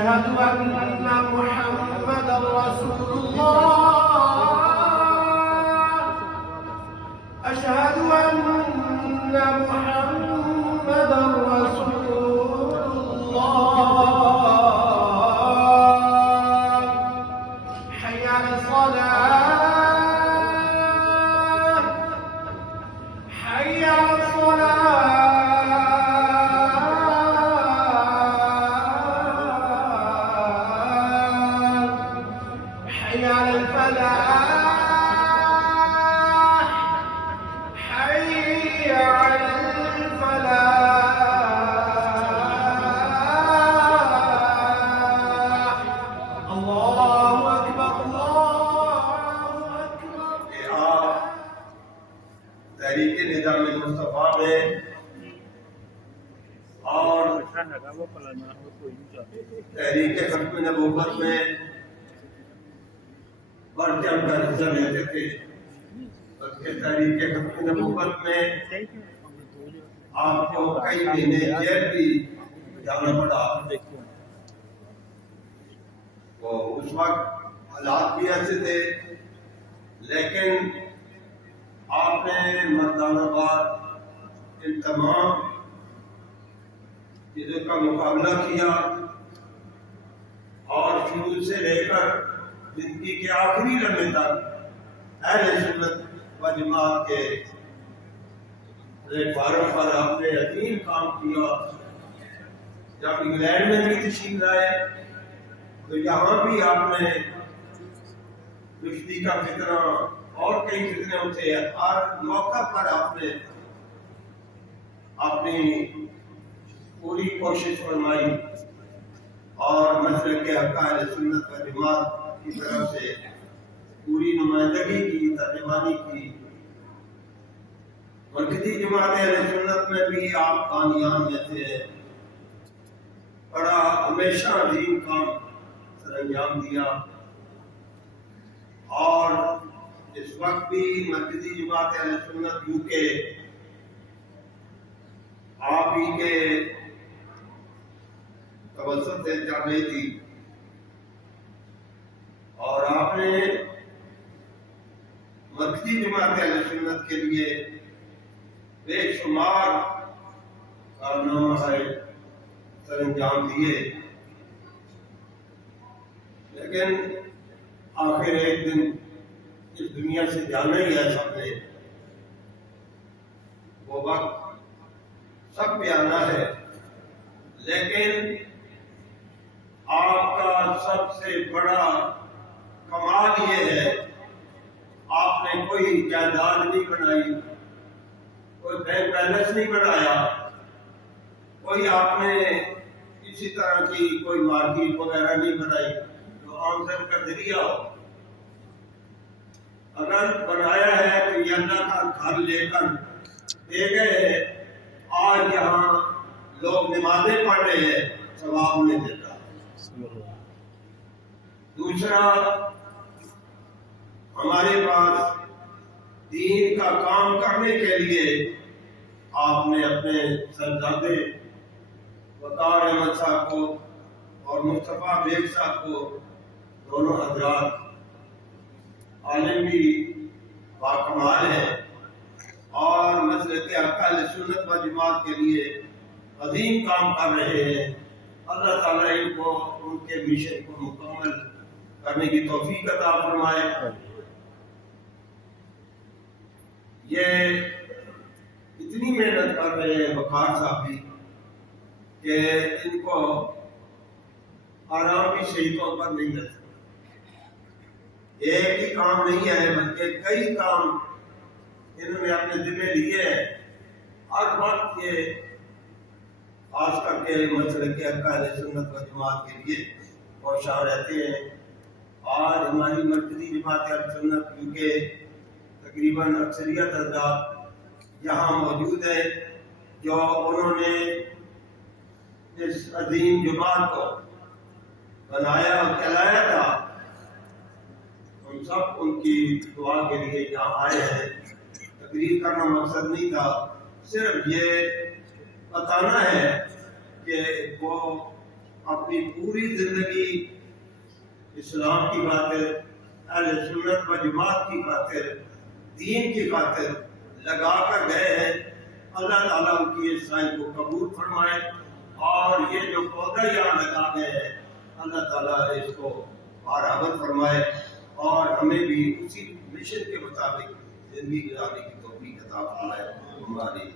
أشهد أن محمدا رسول الله. أشهد أن محمدا رسول الله. حي على الصلاة. حي على الصلاة. حي على الفلاح. حي على الفلاح. الله أكبر الله أكبر. تحریک نظام مصطفیٰ میں اور تحریک ختم نبوت میں بڑھ چڑھ کر حصہ لیتے تھے، بلکہ تحریک ختم نبوت میں آپ کو کئی مہینے جیل بھی جانا پڑا۔ وہ اس وقت حالات بھی ایسے تھے، لیکن آپ نے مردانہ باد ان تمام چیزوں کا مقابلہ کیا اور شروع سے لے کر زندگی کے آخری لمحے تک اہل سنت و جماعت کے پلیٹ فارم پر آپ نے عظیم کام کیا۔ جب انگلینڈ میں بھی تشریف لائے تو یہاں بھی آپ نے رشدی کا فتنہ اور کئی فتنے ہوتے ہیں، ہر موقع پر آپ نے اپنی پوری کوشش فرمائی اور مسلک کے حق اہل سنت و جماعت کی طرف سے پوری نمائندگی کی، ترجمانی کی۔ مرکزی جماعت اہل سنت میں بھی آپ بانیان میں تھے، بڑا ہمیشہ عظیم کام سر انجام دیا، اور اس وقت بھی مرکزی جماعت اہل سنت یو کے آپ ہی کے توسط سے چل رہی تھی، اور آپ نے مرکزی جماعت اہل سنت کے لیے بے شمار کارنامہ سر انجام دیے، لیکن آخر ایک دن اس دنیا سے جانا ہی ہے سب نے، وہ وقت سب پہ آنا ہے، لیکن آپ کا سب سے بڑا کمال یہ ہے آپ نے کوئی جائیداد نہیں بنائی، کوئی بینک بیلنس نہیں بنایا، کوئی آپ نے کسی طرح کی کوئی مارکیٹ وغیرہ نہیں بنائی جو آمدن کا ذریعہ ہو۔ اگر بنایا ہے تو یہ اللہ کا گھر لے کر دے گئے ہیں، آج یہاں لوگ نمازیں پڑھ رہے ہیں، ثواب انہیں دیتا۔ دوسرا، ہمارے پاس دین کا کام کرنے کے لیے آپ نے اپنے صاحبزادے وقار احمد صاحب کو اور مصطفیٰ بیگ صاحب کو، دونوں حضرات عالم بھی باکمال ہیں اور مسلک اہل سنت و جماعت کے لیے عظیم کام کر رہے ہیں۔ اللہ تعالیٰ ان کو ان کے مشن کو مکمل کرنے کی توفیق عطا فرمائے۔ یہ اتنی محنت کر رہے ہیں وقار صاحب بھی کہ ان کو آرام بھی صحیح طور پر نہیں مل سکتا۔ ایک ہی کام نہیں ہے بلکہ کئی کام انہوں نے اپنے ذمہ لیے ہیں، ہر وقت یہ خاص کر کے مسلک کے اہل سنت و جماعت کے لیے کوشاں رہتے ہیں۔ آج ہماری مرکزی جماعت اہل سنت کیونکہ تقریباً اکثریت حضرات یہاں موجود ہیں جو انہوں نے اس عظیم جماعت کو بنایا اور چلایا تھا، ہم سب ان کی دعا کے لیے یہاں آئے ہیں۔ تقریر کرنا مقصد نہیں تھا، صرف یہ بتانا ہے کہ وہ اپنی پوری زندگی اسلام کی خاطر، اہل سنت و جماعت کی خاطر، دین کی خاطر لگا کر گئے ہیں۔ اللہ تعالیٰ ان کی اس سعی کو قبول فرمائے، اور یہ جو پودا یہاں لگا گئے ہیں اللہ تعالیٰ اس کو برآمد فرمائے، اور ہمیں بھی اسی مشن کے مطابق زندگی گزارنے کی توفیق عطا فرمائے۔ ہماری